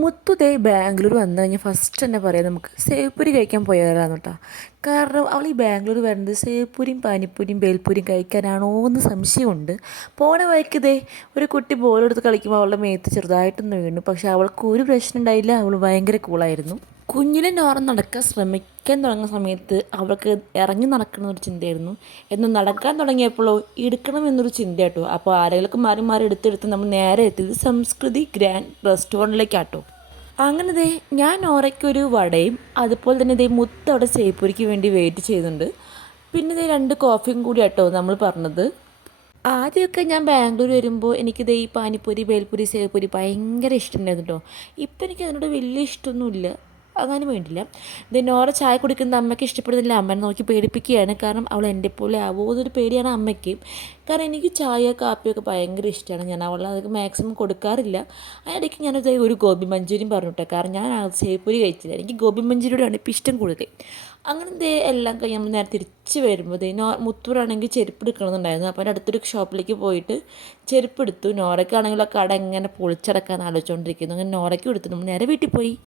മുത്തുതേ ബാംഗ്ലൂർ വന്നു കഴിഞ്ഞാൽ ഫസ്റ്റ് തന്നെ പറയാം നമുക്ക് സേവ്പൂരി കഴിക്കാൻ പോയാലാന്ന് കേട്ടോ. കാരണം അവൾ ഈ ബാംഗ്ലൂർ വരുന്നത് സേവ്പൂരിയും പാനിപ്പൂരിയും ബേൽപൂരിയും കഴിക്കാനാണോ എന്ന് സംശയമുണ്ട്. പോണ വഴിക്ക് ഒരു കുട്ടി ബോളെടുത്ത് കളിക്കുമ്പോൾ അവളുടെ മേത്ത് ചെറുതായിട്ടൊന്ന് വീണു. പക്ഷേ അവൾക്ക് ഒരു പ്രശ്നം ഉണ്ടായില്ല, അവൾ ഭയങ്കര കൂളായിരുന്നു. കുഞ്ഞിലെ നോറ നടക്കാൻ ശ്രമിക്കാൻ തുടങ്ങുന്ന സമയത്ത് അവൾക്ക് ഇറങ്ങി നടക്കണം എന്നൊരു ചിന്തയായിരുന്നു. എന്നാൽ നടക്കാൻ തുടങ്ങിയപ്പോഴോ എടുക്കണം എന്നൊരു ചിന്ത കേട്ടോ. അപ്പോൾ ആരെങ്കിലും മാറി മാറി എടുത്തെടുത്ത് നമ്മൾ നേരെ എത്തിയത് സംസ്കൃതി ഗ്രാൻഡ് റെസ്റ്റോറൻറ്റിലേക്കാട്ടോ. അങ്ങനെ ഞാൻ നോറയ്ക്കൊരു വടയും അതുപോലെ തന്നെ മുത്ത് അവിടെ സേപ്പൂരിക്ക് വേണ്ടി വെയിറ്റ് ചെയ്യുന്നുണ്ട്. പിന്നെ രണ്ട് കോഫിയും കൂടി കേട്ടോ നമ്മൾ പറഞ്ഞത്. ആദ്യമൊക്കെ ഞാൻ ബാംഗ്ലൂർ വരുമ്പോൾ എനിക്ക് ഈ പാനിപ്പൂരി ബേൽപൂരി സേവ്പൂരി ഭയങ്കര ഇഷ്ടമുണ്ടായിരുന്നു കേട്ടോ. ഇപ്പം എനിക്ക് അതിനോട് വലിയ ഇഷ്ടമൊന്നുമില്ല, അങ്ങനെ വേണ്ടില്ല. നോറ ചായ കുടിക്കുന്ന അമ്മയ്ക്ക് ഇഷ്ടപ്പെടുന്നില്ല, അമ്മനെ നോക്കി പേടിപ്പിക്കുകയാണ്. കാരണം അവൾ എൻ്റെ പോലെ ആവുമോ എന്നൊരു പേടിയാണ് അമ്മയ്ക്ക്. കാരണം എനിക്ക് ചായ കാപ്പിയൊക്കെ ഭയങ്കര ഇഷ്ടമാണ്, ഞാൻ അവളെ അതൊക്കെ മാക്സിമം കൊടുക്കാറില്ല. അതിനിടയ്ക്ക് ഞാനത് ഒരു ഗോബി മഞ്ചൂരിയും പറഞ്ഞിട്ടെ, കാരണം ഞാൻ സേവ്പൂരി കഴിച്ചില്ല, എനിക്ക് ഗോബി മഞ്ചൂരിയോടാണ് ഇപ്പം ഇഷ്ടം കൂടുതൽ. അങ്ങനെ എല്ലാം കഴിഞ്ഞ് നമ്മൾ നേരെ തിരിച്ച് വരുമ്പോൾ മുത്തൂറാണെങ്കിൽ ചെരുപ്പ് എടുക്കണമെന്നുണ്ടായിരുന്നു. അപ്പോൾ അതിൻ്റെ അടുത്തൊരു ഷോപ്പിലേക്ക് പോയിട്ട് ചെരുപ്പ് എടുത്തു. നോറയ്ക്കാണെങ്കിൽ ആ കട എങ്ങനെ പൊളിച്ചടക്കാൻ ആലോചിച്ചുകൊണ്ടിരിക്കുന്നു. അങ്ങനെ നോറയ്ക്കും എടുത്തു നമ്മൾ നേരെ വീട്ടിൽ പോയി.